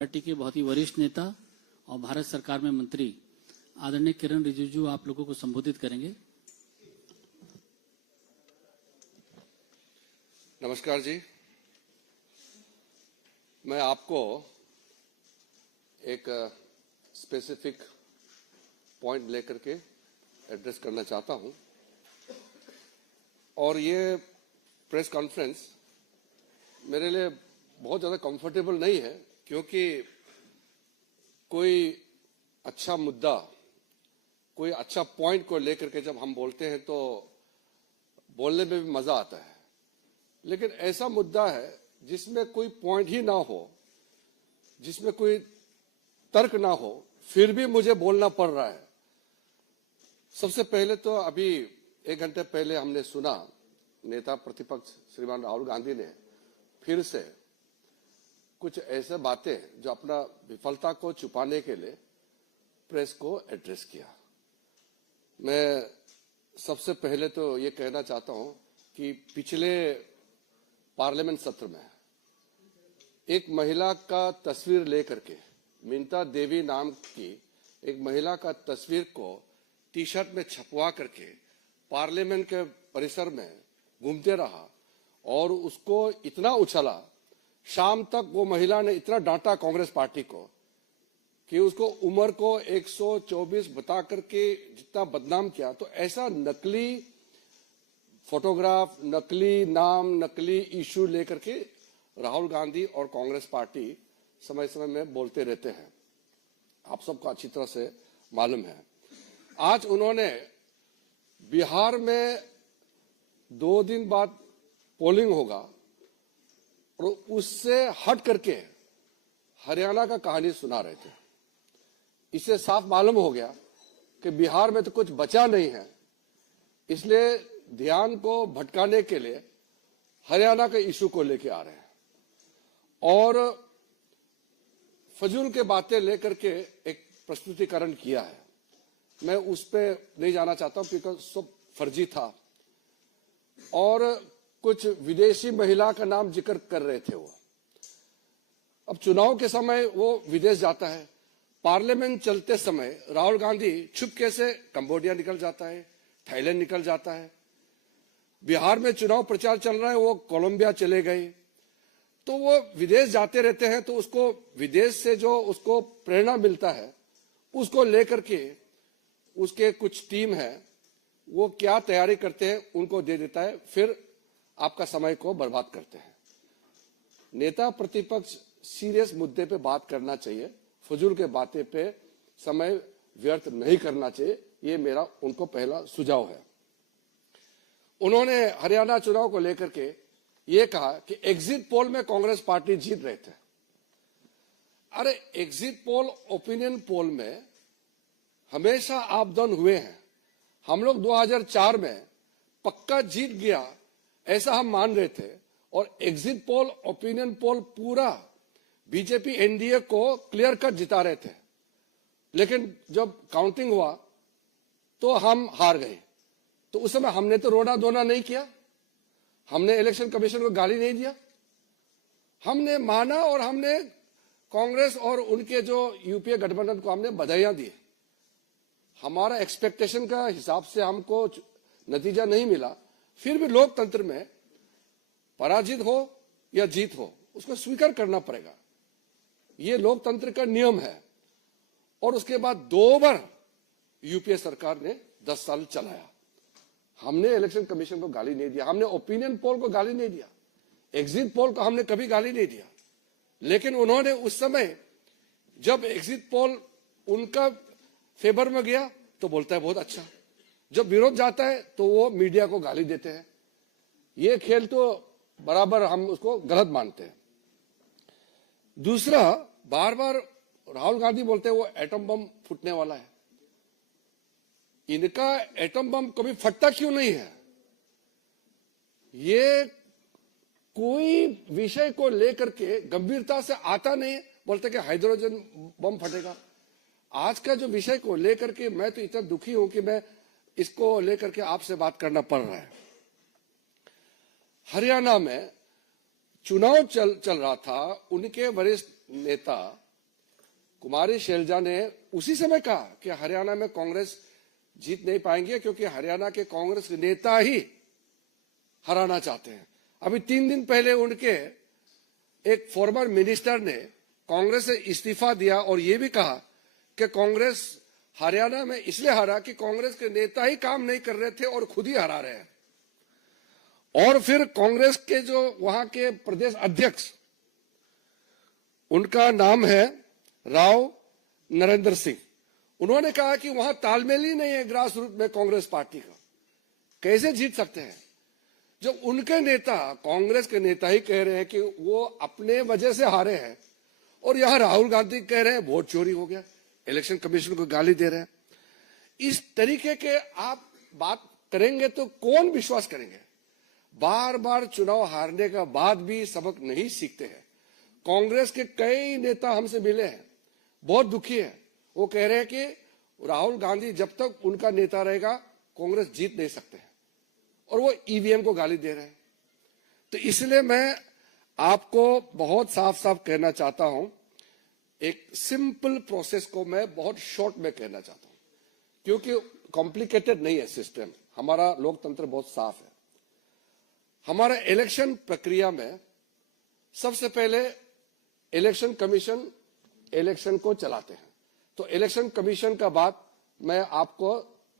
Party के बहुत ही वरिष्ठ नेता और भारत सरकार में मंत्री आदरणीय किरण रिजिजू आप लोगों को संबोधित करेंगे। नमस्कार जी, मैं आपको एक स्पेसिफिक पॉइंट लेकर के एड्रेस करना चाहता हूं और ये प्रेस कॉन्फ्रेंस मेरे लिए बहुत ज़्यादा कंफर्टेबल नहीं है, क्योंकि कोई अच्छा मुद्दा, कोई अच्छा पॉइंट को लेकर के जब हम बोलते हैं तो बोलने में भी मजा आता है, लेकिन ऐसा मुद्दा है जिसमें कोई पॉइंट ही ना हो, जिसमें कोई तर्क ना हो, फिर भी मुझे बोलना पड़ रहा है। सबसे पहले तो अभी 1 घंटे पहले हमने सुना नेता प्रतिपक्ष श्रीमान राहुल गांधी ने फिर से कुछ ऐसे बातें जो अपना विफलता को छुपाने के लिए प्रेस को एड्रेस किया। मैं सबसे पहले तो ये कहना चाहता हूं कि पिछले पार्लियामेंट सत्र में एक महिला का तस्वीर लेकर के, मिंता देवी नाम की एक महिला का तस्वीर को टी शर्ट में छपवा करके पार्लियामेंट के परिसर में घूमते रहा और उसको इतना उछला, शाम तक वो महिला ने इतना डांटा कांग्रेस पार्टी को कि उसको उम्र को 124 बता करके जितना बदनाम किया। तो ऐसा नकली फोटोग्राफ, नकली नाम, नकली इशू लेकर के राहुल गांधी और कांग्रेस पार्टी समय समय में बोलते रहते हैं, आप सबको अच्छी तरह से मालूम है। आज उन्होंने बिहार में 2 दिन बाद पोलिंग होगा और उससे हट करके हरियाणा का कहानी सुना रहे थे। इससे साफ मालूम हो गया कि बिहार में तो कुछ बचा नहीं है, इसलिए ध्यान को भटकाने के लिए हरियाणा के इशू को लेके आ रहे हैं और फजूल के बातें लेकर के एक प्रस्तुतिकरण किया है। मैं उस पर नहीं जाना चाहता हूं क्योंकि सब फर्जी था और कुछ विदेशी महिला का नाम जिक्र कर रहे थे वो। अब चुनाव के समय वो विदेश जाता है, पार्लियामेंट चलते समय राहुल गांधी चुपके से कंबोडिया निकल जाता है, थाईलैंड निकल जाता है। बिहार में चुनाव प्रचार चल रहा है, वो कोलंबिया चले गए। तो वो विदेश जाते रहते हैं, तो उसको विदेश से जो उसको प्रेरणा मिलता है उसको लेकर के उसके कुछ टीम है, वो क्या तैयारी करते हैं उनको दे देता है, फिर आपका समय को बर्बाद करते हैं। नेता प्रतिपक्ष सीरियस मुद्दे पे बात करना चाहिए, फजूल के बातें पे समय व्यर्थ नहीं करना चाहिए, ये मेरा उनको पहला सुझाव है। उन्होंने हरियाणा चुनाव को लेकर के ये कहा कि एग्जिट पोल में कांग्रेस पार्टी जीत रहे थे। अरे एग्जिट पोल, ओपिनियन पोल में हमेशा आप डाउन हुए हैं। हम लोग 2004 में पक्का जीत गया ऐसा हम मान रहे थे और एग्जिट पोल, ओपिनियन पोल पूरा बीजेपी एनडीए को क्लियर कट जिता रहे थे, लेकिन जब काउंटिंग हुआ तो हम हार गए। तो उस समय हमने तो रोना धोना नहीं किया, हमने इलेक्शन कमीशन को गाली नहीं दिया, हमने माना और हमने कांग्रेस और उनके जो यूपीए गठबंधन को हमने बधाइयां दी। हमारा एक्सपेक्टेशन का हिसाब से हमको नतीजा नहीं मिला, फिर भी लोकतंत्र में पराजित हो या जीत हो उसको स्वीकार करना पड़ेगा, ये लोकतंत्र का नियम है। और उसके बाद 2 बार यूपीए सरकार ने 10 साल चलाया। हमने इलेक्शन कमीशन को गाली नहीं दिया, हमने ओपिनियन पोल को गाली नहीं दिया, एग्जिट पोल को हमने कभी गाली नहीं दिया, लेकिन उन्होंने उस समय जब एग्जिट पोल उनका फेवर में गया तो बोलता है बहुत अच्छा, जब विरोध जाता है तो वो मीडिया को गाली देते हैं। ये खेल तो बराबर हम उसको गलत मानते हैं। दूसरा, बार बार राहुल गांधी बोलते हैं वो एटम बम फूटने वाला है। इनका एटम बम कभी फटता क्यों नहीं है? ये कोई विषय को लेकर के गंभीरता से आता नहीं, बोलते कि हाइड्रोजन बम फटेगा। आज का जो विषय को लेकर के मैं तो इतना दुखी हूं कि मैं इसको लेकर के आपसे बात करना पड़ रहा है। हरियाणा में चुनाव चल रहा था, उनके वरिष्ठ नेता कुमारी शैलजा ने उसी समय कहा कि हरियाणा में कांग्रेस जीत नहीं पाएंगे क्योंकि हरियाणा के कांग्रेस नेता ही हराना चाहते हैं। अभी 3 दिन पहले उनके एक फॉर्मर मिनिस्टर ने कांग्रेस से इस्तीफा दिया और ये भी कहा कि कांग्रेस हरियाणा में इसलिए हारा कि कांग्रेस के नेता ही काम नहीं कर रहे थे और खुद ही हरा रहे हैं। और फिर कांग्रेस के जो वहां के प्रदेश अध्यक्ष, उनका नाम है राव नरेंद्र सिंह, उन्होंने कहा कि वहां तालमेल ही नहीं है ग्रास रूट में कांग्रेस पार्टी का, कैसे जीत सकते हैं। जब उनके नेता, कांग्रेस के नेता ही कह रहे हैं कि वो अपने वजह से हारे हैं और यहां राहुल गांधी कह रहे हैं वोट चोरी हो गया, इलेक्शन कमीशन को गाली दे रहे हैं। इस तरीके के आप बात करेंगे तो कौन विश्वास करेंगे। बार बार चुनाव हारने के बाद भी सबक नहीं सीखते हैं। कांग्रेस के कई नेता हमसे मिले हैं, बहुत दुखी है। वो कह रहे हैं कि राहुल गांधी जब तक उनका नेता रहेगा कांग्रेस जीत नहीं सकते हैं और वो ईवीएम को गाली दे रहे हैं। तो इसलिए मैं आपको बहुत साफ साफ कहना चाहता हूं, एक सिंपल प्रोसेस को मैं बहुत शॉर्ट में कहना चाहता हूं क्योंकि कॉम्प्लिकेटेड नहीं है सिस्टम। हमारा लोकतंत्र बहुत साफ है। हमारा इलेक्शन प्रक्रिया में सबसे पहले इलेक्शन कमीशन इलेक्शन को चलाते हैं। तो इलेक्शन कमीशन का बात मैं आपको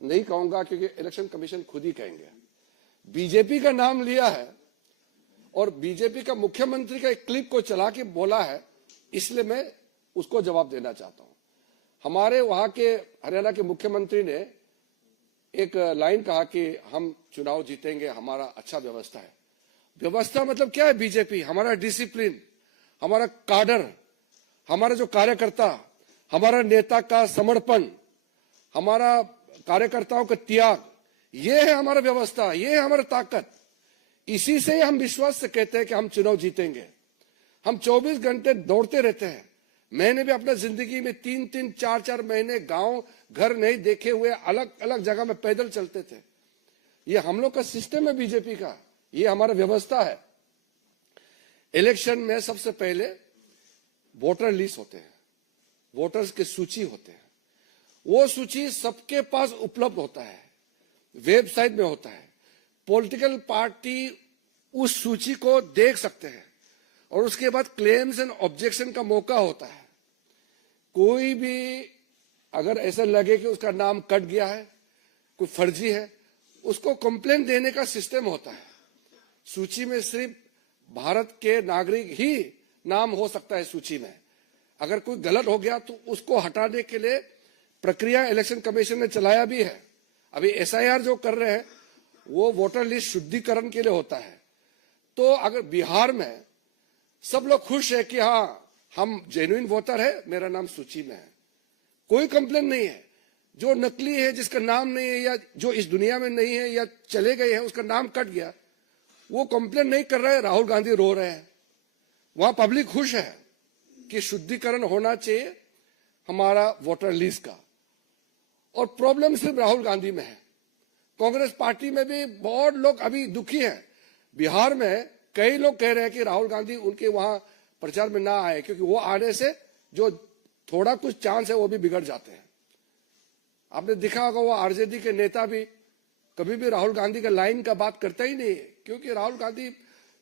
नहीं कहूंगा क्योंकि इलेक्शन कमीशन खुद ही कहेंगे। बीजेपी का नाम लिया है और बीजेपी का मुख्यमंत्री का एक क्लिप को चला के बोला है, इसलिए मैं उसको जवाब देना चाहता हूं। हमारे वहां के हरियाणा के मुख्यमंत्री ने एक लाइन कहा कि हम चुनाव जीतेंगे, हमारा अच्छा व्यवस्था है। व्यवस्था मतलब क्या है बीजेपी? हमारा डिसिप्लिन, हमारा काडर, हमारा जो कार्यकर्ता, हमारा नेता का समर्पण, हमारा कार्यकर्ताओं का त्याग, ये है हमारा व्यवस्था, ये है हमारा ताकत। इसी से हम विश्वास से कहते हैं कि हम चुनाव जीतेंगे। हम 24 घंटे दौड़ते रहते हैं। मैंने भी अपना जिंदगी में 3-3, 4-4 महीने गांव घर नहीं देखे हुए अलग अलग जगह में पैदल चलते थे। ये हम लोग का सिस्टम है बीजेपी का, ये हमारा व्यवस्था है। इलेक्शन में सबसे पहले वोटर लिस्ट होते हैं, वोटर्स की सूची होते हैं। वो सूची सबके पास उपलब्ध होता है, वेबसाइट में होता है। पॉलिटिकल पार्टी उस सूची को देख सकते हैं और उसके बाद क्लेम्स एंड ऑब्जेक्शन का मौका होता है। कोई भी अगर ऐसा लगे कि उसका नाम कट गया है, कोई फर्जी है, उसको कंप्लेंट देने का सिस्टम होता है। सूची में सिर्फ भारत के नागरिक ही नाम हो सकता है सूची में। अगर कोई गलत हो गया तो उसको हटाने के लिए प्रक्रिया इलेक्शन कमीशन ने चलाया भी है। अभी एसआईआर जो कर रहे हैं वो वोटर लिस्ट शुद्धिकरण के लिए होता है। तो अगर बिहार में सब लोग खुश है कि हाँ हम जेन्युइन वोटर है, मेरा नाम सूची में है, कोई कंप्लेन नहीं है। जो नकली है, जिसका नाम नहीं है या जो इस दुनिया में नहीं है या चले गए हैं, उसका नाम कट गया, वो कंप्लेन नहीं कर रहे हैं, राहुल गांधी रो रहे हैं। वहां पब्लिक खुश है कि शुद्धिकरण होना चाहिए हमारा वोटर लिस्ट का। और प्रॉब्लम सिर्फ राहुल गांधी में है, कांग्रेस पार्टी में भी बहुत लोग अभी दुखी हैं। बिहार में कई लोग कह रहे हैं कि राहुल गांधी उनके वहां प्रचार में ना आए क्योंकि वो आने से जो थोड़ा कुछ चांस है वो भी बिगड़ जाते हैं। आपने देखा होगा वो आरजेडी के नेता भी कभी भी राहुल गांधी का लाइन का बात करता ही नहीं है क्योंकि राहुल गांधी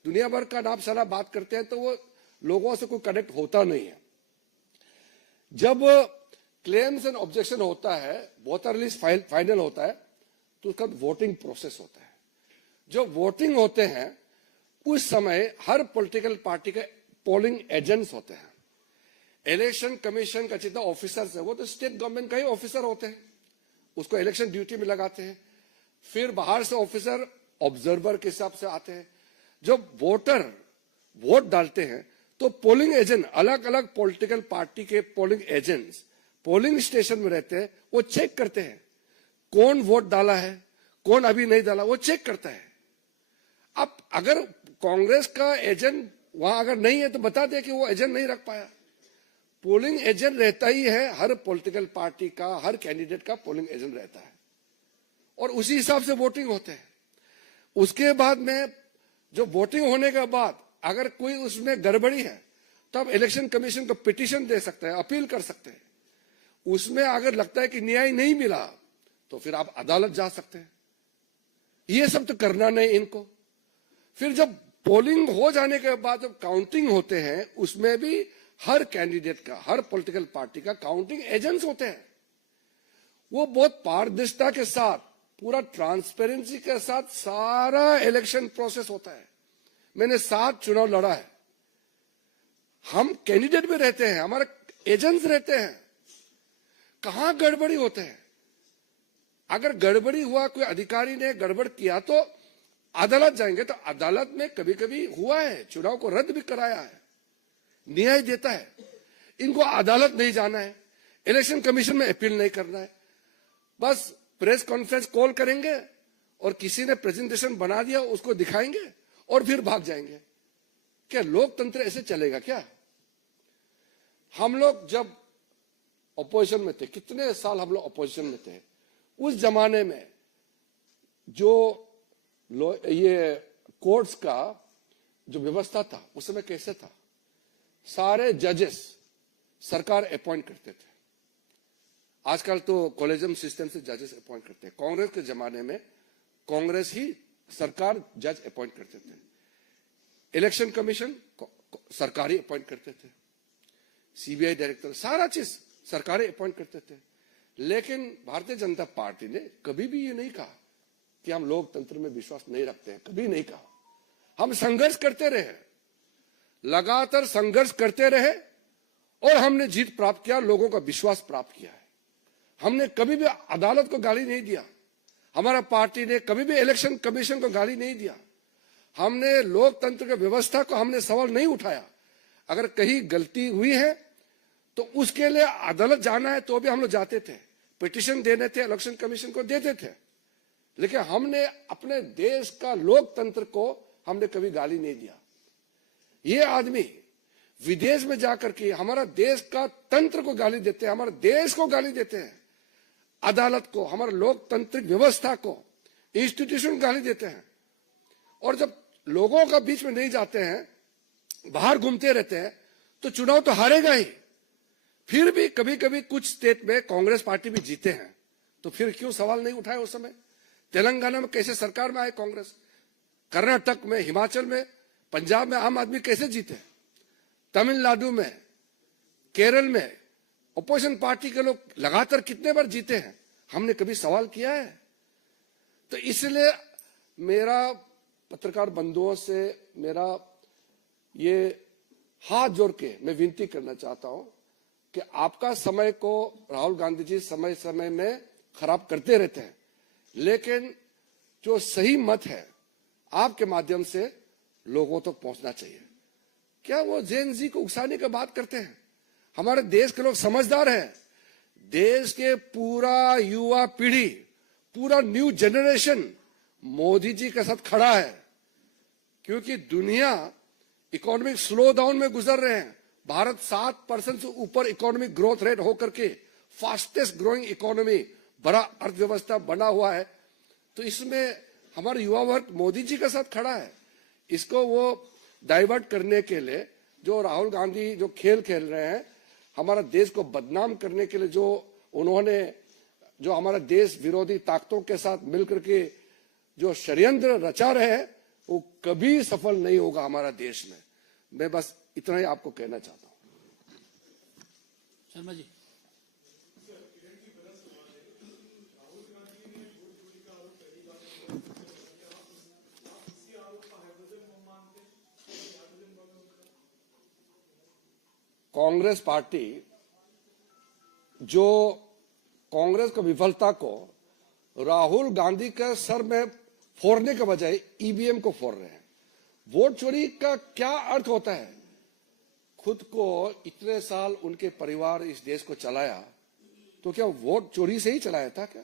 दुनिया भर का नाम सारा बात करते हैं तो वो लोगों से कोई कनेक्ट होता नहीं है। जब क्लेम्स एंड ऑब्जेक्शन होता है, वोटर लिस्ट फाइनल होता है, तो उसका वोटिंग प्रोसेस होता है। जो वोटिंग होते हैं उस समय हर पॉलिटिकल पार्टी के पोलिंग एजेंट्स होते हैं। इलेक्शन कमीशन का जितना ऑफिसर्स है वो तो स्टेट गवर्नमेंट का ही ऑफिसर होते हैं, उसको इलेक्शन ड्यूटी में लगाते हैं। फिर बाहर से ऑफिसर ऑब्जर्वर के हिसाब से आते हैं। जब वोटर वोट डालते हैं तो पोलिंग एजेंट, अलग अलग पॉलिटिकल पार्टी के पोलिंग एजेंट्स पोलिंग स्टेशन में रहते हैं। वो चेक करते हैं कौन वोट डाला है, कौन अभी नहीं डाला, वो चेक करता है। अब अगर कांग्रेस का एजेंट वहां अगर नहीं है तो बता दे कि वो एजेंट नहीं रख पाया। पोलिंग एजेंट रहता ही है, हर पॉलिटिकल पार्टी का, हर कैंडिडेट का पोलिंग एजेंट रहता है और उसी हिसाब से वोटिंग होते हैं। उसके बाद में जो वोटिंग होने के बाद अगर कोई उसमें गड़बड़ी है तब इलेक्शन कमीशन को पिटीशन दे सकते हैं, अपील कर सकते हैं। उसमें अगर लगता है कि न्याय नहीं मिला तो फिर आप अदालत जा सकते हैं। ये सब तो करना नहीं इनको। फिर जब पोलिंग हो जाने के बाद जब काउंटिंग होते हैं, उसमें भी हर कैंडिडेट का, हर पॉलिटिकल पार्टी का काउंटिंग एजेंट्स होते हैं। वो बहुत पारदर्शिता के साथ, पूरा ट्रांसपेरेंसी के साथ सारा इलेक्शन प्रोसेस होता है। मैंने 7 चुनाव लड़ा है। हम कैंडिडेट भी रहते हैं, हमारे एजेंट्स रहते हैं। कहां गड़बड़ी होते हैं? अगर गड़बड़ी हुआ, कोई अधिकारी ने गड़बड़ किया तो अदालत जाएंगे। तो अदालत में कभी कभी हुआ है, चुनाव को रद्द भी कराया है, न्याय देता है। इनको अदालत नहीं जाना है, इलेक्शन कमीशन में अपील नहीं करना है। बस प्रेस कॉन्फ्रेंस कॉल करेंगे और किसी ने प्रेजेंटेशन बना दिया उसको दिखाएंगे और फिर भाग जाएंगे। क्या लोकतंत्र ऐसे चलेगा क्या? हम लोग जब अपोजिशन में थे, कितने साल हम लोग अपोजिशन में थे, उस जमाने में जो ये कोर्ट्स का जो व्यवस्था था उस समय कैसे था? सारे जजेस सरकार अपॉइंट करते थे। आजकल तो कॉलेजियम सिस्टम से जजेस अपॉइंट करते हैं। कांग्रेस के जमाने में कांग्रेस ही सरकार जज अपॉइंट करते थे। इलेक्शन कमीशन सरकारी अपॉइंट करते थे, सीबीआई डायरेक्टर, सारा चीज सरकारी अपॉइंट करते थे। लेकिन भारतीय जनता पार्टी ने कभी भी ये नहीं कहा कि हम लोकतंत्र में विश्वास नहीं रखते हैं, कभी नहीं कहा। हम संघर्ष करते रहे, लगातार संघर्ष करते रहे और हमने जीत प्राप्त किया, लोगों का विश्वास प्राप्त किया है। हमने कभी भी अदालत को गाली नहीं दिया, हमारा पार्टी ने कभी भी इलेक्शन कमीशन को गाली नहीं दिया। हमने लोकतंत्र की व्यवस्था को हमने सवाल नहीं उठाया। अगर कहीं गलती हुई है तो उसके लिए अदालत जाना है तो भी हम लोग जाते थे, पिटीशन देने थे, इलेक्शन कमीशन को देते थे। लेकिन हमने अपने देश का लोकतंत्र को हमने कभी गाली नहीं दिया। ये आदमी विदेश में जाकर के हमारा देश का तंत्र को गाली देते हैं, हमारे देश को गाली देते हैं, अदालत को, हमारे लोकतांत्रिक व्यवस्था को, इंस्टीट्यूशन गाली देते हैं। और जब लोगों का बीच में नहीं जाते हैं, बाहर घूमते रहते हैं, तो चुनाव तो हारेगा ही। फिर भी कभी कभी कुछ स्टेट में कांग्रेस पार्टी भी जीते हैं, तो फिर क्यों सवाल नहीं उठाए उस समय? तेलंगाना में कैसे सरकार में आए कांग्रेस, कर्नाटक में, हिमाचल में, पंजाब में आम आदमी कैसे जीते, तमिलनाडु में, केरल में अपोजिशन पार्टी के लोग लगातार कितने बार जीते हैं? हमने कभी सवाल किया है? तो इसलिए मेरा पत्रकार बंधुओं से मेरा ये हाथ जोड़ के मैं विनती करना चाहता हूं कि आपका समय को राहुल गांधी जी समय समय में खराब करते रहते हैं, लेकिन जो सही मत है आपके माध्यम से लोगों तक पहुंचना चाहिए। क्या वो जेन जी को उकसाने की बात करते हैं? हमारे देश के लोग समझदार हैं। देश के पूरा युवा पीढ़ी, पूरा न्यू जनरेशन मोदी जी के साथ खड़ा है, क्योंकि दुनिया इकोनॉमिक स्लो डाउन में गुजर रहे हैं। भारत 7% से ऊपर इकोनॉमिक ग्रोथ रेट होकर के फास्टेस्ट ग्रोइंग इकोनॉमी, बड़ा अर्थव्यवस्था बना हुआ है। तो इसमें हमारा युवा वर्ग मोदी जी के साथ खड़ा है। इसको वो डाइवर्ट करने के लिए जो राहुल गांधी जो खेल खेल रहे हैं, हमारा देश को बदनाम करने के लिए जो उन्होंने जो हमारा देश विरोधी ताकतों के साथ मिलकर के जो षड्यंत्र रचा रहे हैं, वो कभी सफल नहीं होगा हमारा देश में। मैं बस इतना ही आपको कहना चाहता हूं। शर्मा जी, कांग्रेस पार्टी जो कांग्रेस की विफलता को राहुल गांधी के सर में फोड़ने के बजाय ईवीएम को फोड़ रहे हैं। वोट चोरी का क्या अर्थ होता है? खुद को इतने साल उनके परिवार इस देश को चलाया, तो क्या वोट चोरी से ही चलाया था क्या?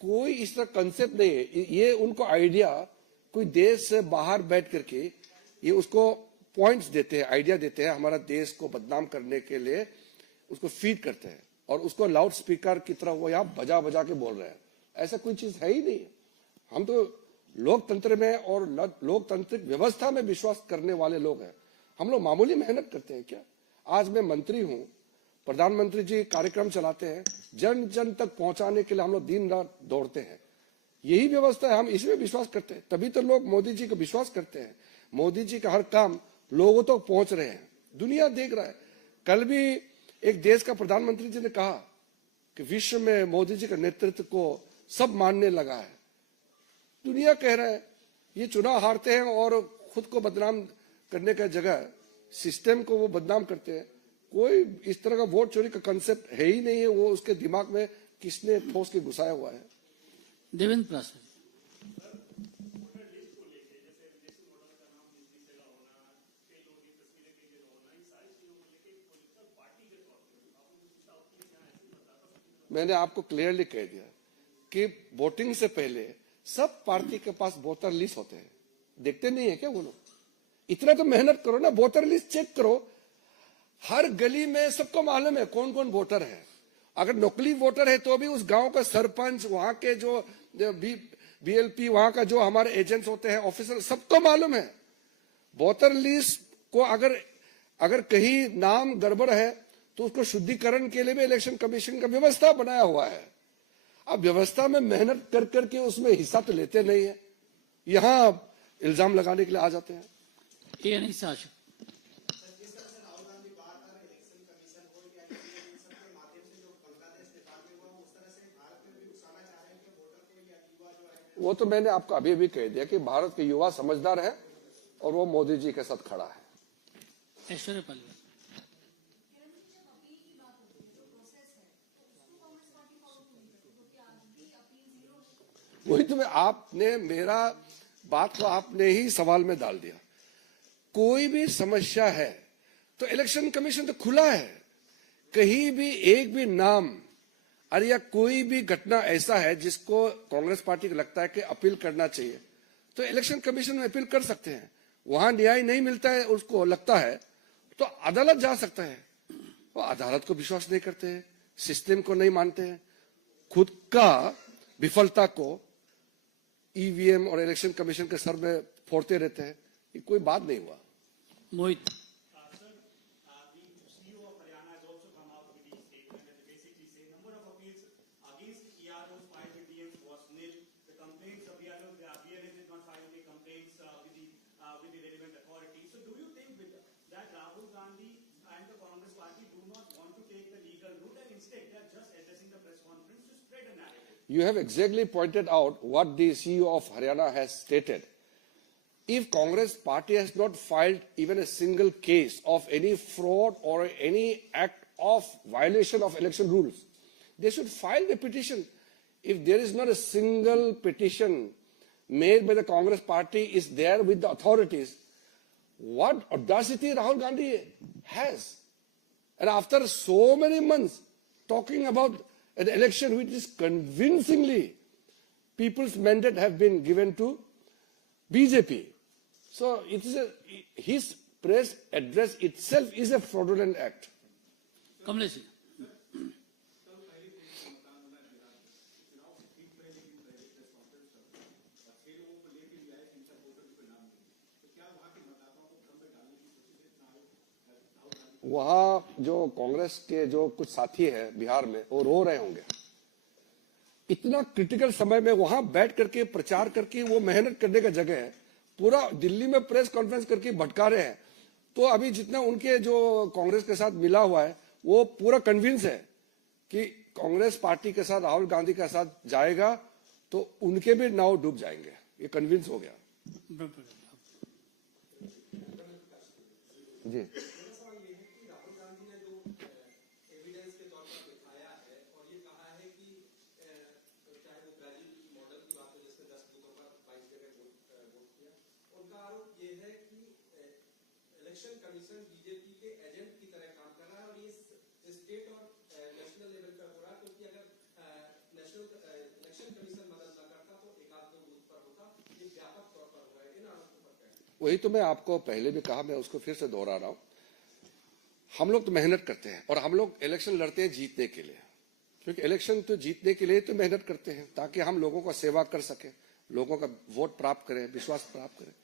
कोई इस तरह कंसेप्ट नहीं है। ये उनको आइडिया कोई देश से बाहर बैठ करके ये उसको पॉइंट्स देते हैं, आइडिया देते हैं, हमारा देश को बदनाम करने के लिए उसको फीड करते हैं और उसको लाउड स्पीकर की तरह वो यहाँ बजा बजा के बोल रहे हैं। ऐसा कोई चीज है ही नहीं। हम तो लोकतंत्र में और लोकतांत्रिक व्यवस्था में विश्वास करने वाले लोग हैं। हम लोग मामूली मेहनत करते हैं क्या? आज मैं मंत्री हूं, प्रधानमंत्री जी कार्यक्रम चलाते हैं, जन जन तक पहुंचाने के लिए हम लोग दिन रात दौड़ते हैं। यही व्यवस्था है, हम इसमें विश्वास करते हैं, तभी तो लोग मोदी जी को विश्वास करते हैं। मोदी जी का हर काम लोगों तक पहुंच रहे हैं, दुनिया देख रहा है। कल भी एक देश का प्रधानमंत्री जी ने कहा कि विश्व में मोदी जी के नेतृत्व को सब मानने लगा है। दुनिया कह रहा है, ये चुनाव हारते हैं और खुद को बदनाम करने का जगह सिस्टम को वो बदनाम करते हैं। कोई इस तरह का वोट चोरी का कंसेप्ट है ही नहीं है, वो उसके दिमाग में किसने ठोस के घुसाया हुआ है। देवेंद्र प्रासद। मैंने आपको क्लियरली कह दिया कि वोटिंग से पहले सब पार्टी के पास वोटर लिस्ट होते हैं, देखते नहीं है क्या वो लोग? इतना तो मेहनत करो ना, वोटर लिस्ट चेक करो। हर गली में सबको मालूम है कौन कौन वोटर है। अगर नकली वोटर है तो भी उस गांव का सरपंच, वहां के जो बीएलपी, वहां का जो हमारे एजेंट्स होते हैं, ऑफिसर, सबको मालूम है। वोटर लिस्ट को अगर कहीं नाम गड़बड़ है तो उसको शुद्धिकरण के लिए भी इलेक्शन कमीशन का व्यवस्था बनाया हुआ है। अब व्यवस्था में मेहनत कर करके उसमें हिस्सा तो लेते नहीं है, यहां इल्जाम लगाने के लिए आ जाते हैं। ये नहीं शासक। वो तो मैंने आपको अभी भी कह दिया कि भारत के युवा समझदार है और वो मोदी जी के साथ खड़ा है। ऐश्वर्या पालीवाल। वही तो आपने मेरा बात को आपने ही सवाल में डाल दिया। कोई भी समस्या है तो इलेक्शन कमीशन तो खुला है। कहीं भी एक भी नाम अरे या कोई भी घटना ऐसा है जिसको कांग्रेस पार्टी को लगता है कि अपील करना चाहिए तो इलेक्शन कमीशन में अपील कर सकते हैं। वहां न्याय नहीं मिलता है, उसको लगता है तो अदालत जा सकता है। वो अदालत को विश्वास नहीं करते हैं, सिस्टम को नहीं मानते हैं, खुद का विफलता को ईवीएम और इलेक्शन कमीशन के सर में फोड़ते रहते हैं। ये कोई बात नहीं हुआ। मोहित। You have exactly pointed out what the CEO of Haryana has stated. If Congress party has not filed even a single case of any fraud or any act of violation of election rules, they should file a petition. If there is not a single petition made by the Congress party is there with the authorities, what audacity Rahul Gandhi has. And after so many months talking about an election which is convincingly people's mandate have been given to BJP. So it is his press address itself is a fraudulent act. Kamlesh. वहां जो कांग्रेस के जो कुछ साथी है बिहार में वो रो रहे होंगे। इतना क्रिटिकल समय में वहां बैठ करके प्रचार करके वो मेहनत करने का जगह है, पूरा दिल्ली में प्रेस कॉन्फ्रेंस करके भटका रहे हैं। तो अभी जितना उनके जो कांग्रेस के साथ मिला हुआ है वो पूरा कन्विंस है कि कांग्रेस पार्टी के साथ राहुल गांधी के साथ जाएगा तो उनके भी नाव डूब जाएंगे, ये कन्विंस हो गया। जी कमीशन बीजेपी के एजेंट की तरह काम कर रहा है और ये स्टेट और नेशनल लेवल पर हो रहा है, क्योंकि अगर नेशनल इलेक्शन कमीशन मदद न करता तो एक आध दो बूथ पर होता। ये व्यापक तौर पर हुआ है, इन आरोपों पर क्या है? वही तो मैं आपको पहले भी कहा, मैं उसको फिर से दोहरा रहा हूं। हम लोग तो मेहनत करते हैं और हम लोग इलेक्शन लड़ते हैं जीतने के लिए, क्योंकि इलेक्शन तो जीतने के लिए तो मेहनत करते हैं ताकि हम लोगों का सेवा कर सके, लोगों का वोट प्राप्त करें, विश्वास प्राप्त करें।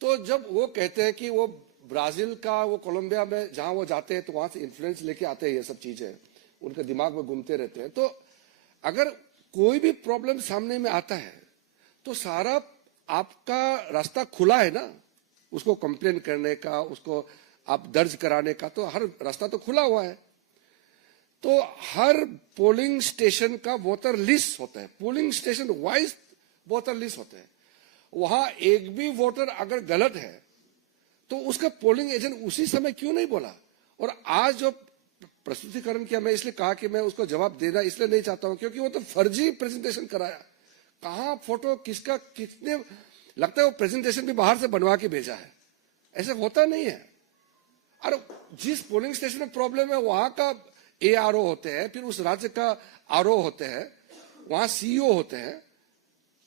तो जब वो कहते हैं कि वो ब्राजील का वो कोलंबिया में जहां वो जाते हैं तो वहां से इन्फ्लुएंस लेके आते हैं, ये सब चीजें उनके दिमाग में घूमते रहते हैं। तो अगर कोई भी प्रॉब्लम सामने में आता है तो सारा आपका रास्ता खुला है ना, उसको कंप्लेन करने का, उसको आप दर्ज कराने का, तो हर रास्ता तो खुला हुआ है। तो हर पोलिंग स्टेशन का वोटर लिस्ट होता है, polling station wise voter list होते हैं। वहां एक भी वोटर अगर गलत है तो उसका पोलिंग एजेंट उसी समय क्यों नहीं बोला? और आज जो प्रस्तुतिकरण किया, मैं इसलिए कहा कि मैं उसको जवाब देना इसलिए नहीं चाहता हूं क्योंकि वो तो फर्जी प्रेजेंटेशन कराया। कहां फोटो किसका कितने, लगता है वो प्रेजेंटेशन भी बाहर से बनवा के भेजा है, ऐसे होता नहीं है। और जिस पोलिंग स्टेशन में प्रॉब्लम है वहां का ARO होते हैं, फिर उस राज्य का RO होते हैं, वहां CEO होते हैं,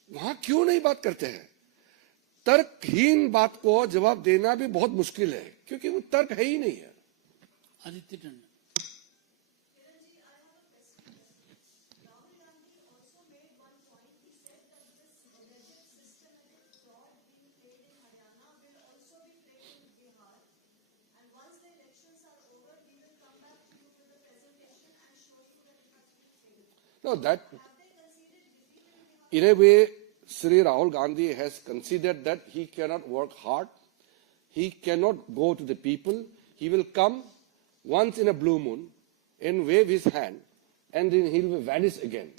वहां क्यों नहीं बात करते हैं? तर्कहीन बात को जवाब देना भी बहुत मुश्किल है क्योंकि वो तर्क है ही नहीं है। Aditya Tandon. No, that in a way, Sri Rahul Gandhi has considered that he cannot work hard, he cannot go to the people, he will come once in a blue moon and wave his hand and then he will vanish again.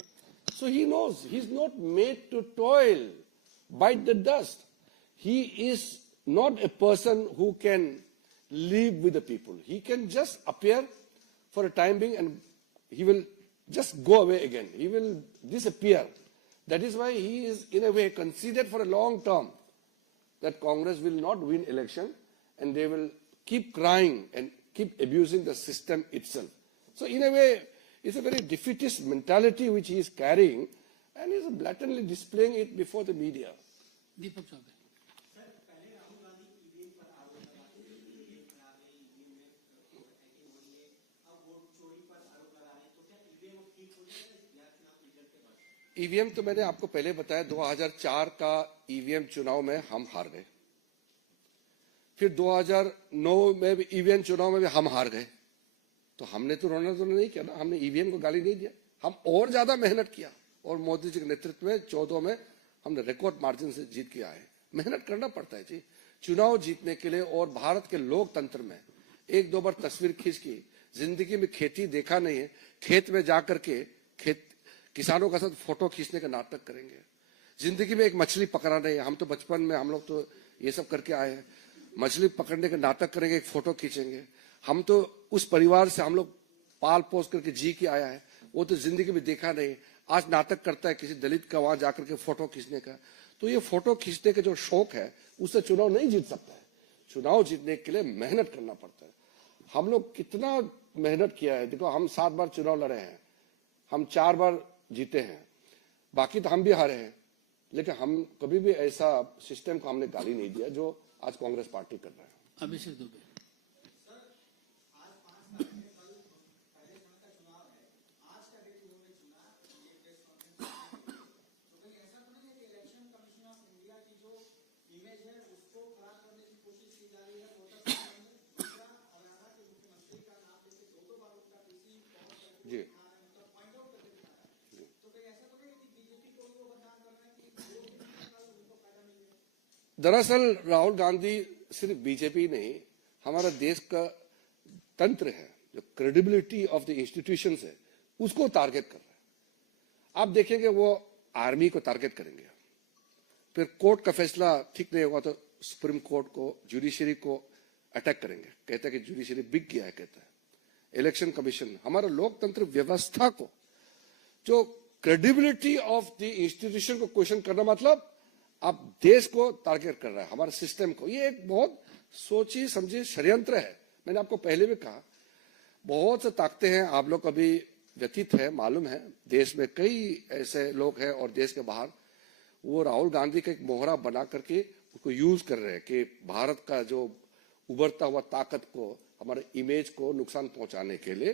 So he knows he's not made to toil, bite the dust. He is not a person who can live with the people. He can just appear for a time being and he will just go away again. He will disappear. That is why he is in a way considered for a long term that Congress will not win election and they will keep crying and keep abusing the system itself. So in a way, it's a very defeatist mentality which he is carrying and he is blatantly displaying it before the media. Deepak Choubey. EVM तो मैंने आपको पहले बताया, 2004 का EVM चुनाव में हम हार गए, फिर 2009 में भी ईवीएम चुनाव में भी हम हार गए। तो हमने तो रोना नहीं किया ना, हमने ईवीएम को गाली नहीं दिया, हम और ज्यादा मेहनत किया और मोदी जी के नेतृत्व में 14 में हमने रिकॉर्ड मार्जिन से जीत के आए। मेहनत करना पड़ता है जी चुनाव जीतने के लिए। और भारत के लोकतंत्र में एक दो बार तस्वीर खींच की, जिंदगी में खेती देखा नहीं है, खेत में जाकर के किसानों का साथ फोटो खींचने का नाटक करेंगे। जिंदगी में एक मछली पकड़ा नहीं है, हम तो बचपन में हम लोग तो ये सब करके आए हैं, मछली पकड़ने का नाटक करेंगे, एक फोटो खींचेंगे। हम तो उस परिवार से हम लोग पाल पोस करके जी के आया है, वो तो जिंदगी में देखा नहीं, आज नाटक करता है किसी दलित का वहां जाकर के फोटो खींचने का। तो ये फोटो खींचने का जो शौक है उससे चुनाव नहीं जीत सकता है। चुनाव जीतने के लिए मेहनत करना पड़ता है। हम लोग कितना मेहनत किया है, देखो हम 7 बार चुनाव लड़े हैं, हम 4 बार जीते हैं, बाकी तो हम भी हारे हैं, लेकिन हम कभी भी ऐसा सिस्टम को हमने गाली नहीं दिया जो आज कांग्रेस पार्टी कर रहा है। अभिषेक दुबे। जी दरअसल राहुल गांधी सिर्फ बीजेपी नहीं, हमारा देश का तंत्र है, जो क्रेडिबिलिटी ऑफ द इंस्टीट्यूशंस है, उसको टारगेट कर रहा है। आप देखेंगे वो आर्मी को टारगेट करेंगे, फिर कोर्ट का फैसला ठीक नहीं होगा तो सुप्रीम कोर्ट को, जुडिशरी को अटैक करेंगे, कहते हैं कि जुडिशरी बिक गया है, कहता है इलेक्शन कमीशन। हमारा लोकतंत्र व्यवस्था को, जो क्रेडिबिलिटी ऑफ द इंस्टीट्यूशन को क्वेश्चन करना, मतलब आप देश को टारगेट कर रहा है, हमारे सिस्टम को। ये एक बहुत सोची समझी षड्यंत्र है। मैंने आपको पहले भी कहा, बहुत से ताकतें हैं, आप लोग अभी व्यतीत है, मालूम है, देश में कई ऐसे लोग हैं और देश के बाहर, वो राहुल गांधी का एक मोहरा बना करके उसको यूज कर रहे हैं कि भारत का जो उभरता हुआ ताकत को, हमारे इमेज को नुकसान पहुंचाने के लिए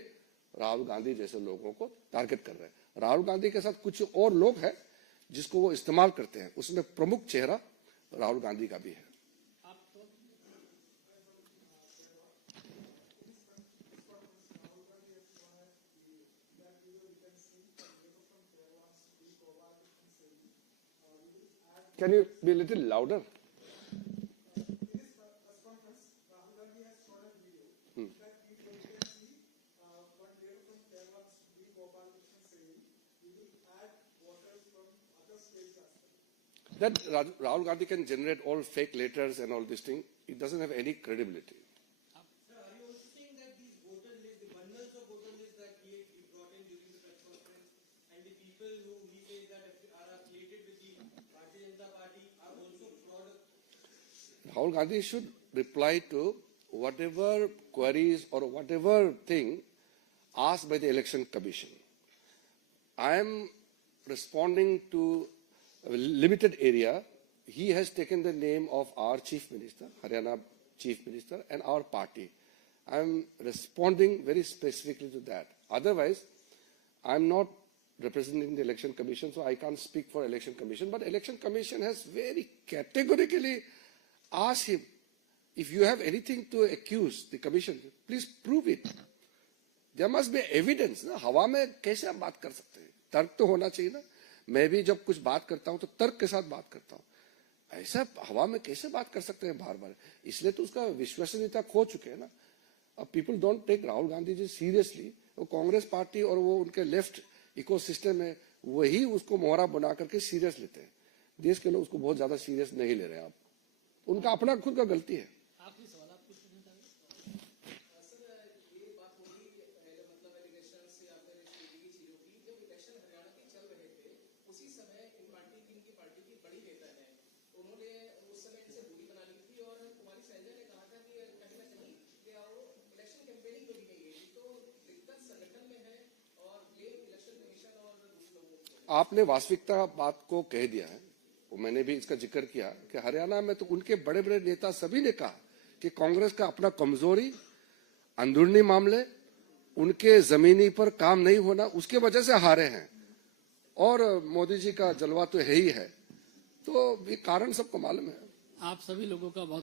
राहुल गांधी जैसे लोगों को टारगेट कर रहे हैं। राहुल गांधी के साथ कुछ और लोग हैं जिसको वो इस्तेमाल करते हैं, उसमें प्रमुख चेहरा राहुल गांधी का भी है। Can you be a little louder? That Rahul Gandhi can generate all fake letters and all this thing, it doesn't have any credibility. Sir, are you also saying that these voter lists, the bundles of voter lists that he brought in during the press conference, and the people who he says that are affiliated with the Bharatiya Janata Party are also fraud? Rahul Gandhi should reply to whatever queries or whatever thing asked by the Election Commission. I am responding to a limited area. He has taken the name of our Chief Minister, Haryana Chief Minister, and our party. I am responding very specifically to that. Otherwise, I am not representing the Election Commission, so I can't speak for Election Commission. But Election Commission has very categorically asked him, if you have anything to accuse the Commission, please prove it. There must be evidence. ना हवा में कैसे आप बात कर सकते हैं? तर्क तो होना चाहिए ना. मैं भी जब कुछ बात करता हूं तो तर्क के साथ बात करता हूं. ऐसा हवा में कैसे बात कर सकते हैं बार बार? इसलिए तो उसका विश्वसनीयता खो चुके हैं ना. अब people don't take Rahul Gandhi ji seriously. वो कांग्रेस पार्टी और वो उनके लेफ्ट इकोसिस्टम में वही उसको मोहरा बना करके सीरियस लेते हैं. देश के लोग उसको बहुत ज्यादा सीरियस नहीं ले रहे हैं. आप उनका अपना खुद का गलती है. आपने वास्तविकता बात को कह दिया है. मैंने भी इसका जिक्र किया कि हरियाणा में तो उनके बड़े बड़े नेता सभी ने कहा कि कांग्रेस का अपना कमजोरी, अंदरूनी मामले, उनके जमीनी पर काम नहीं होना, उसके वजह से हारे हैं. और मोदी जी का जलवा तो है ही है. तो ये कारण सबको मालूम है. आप सभी लोगों का बहुत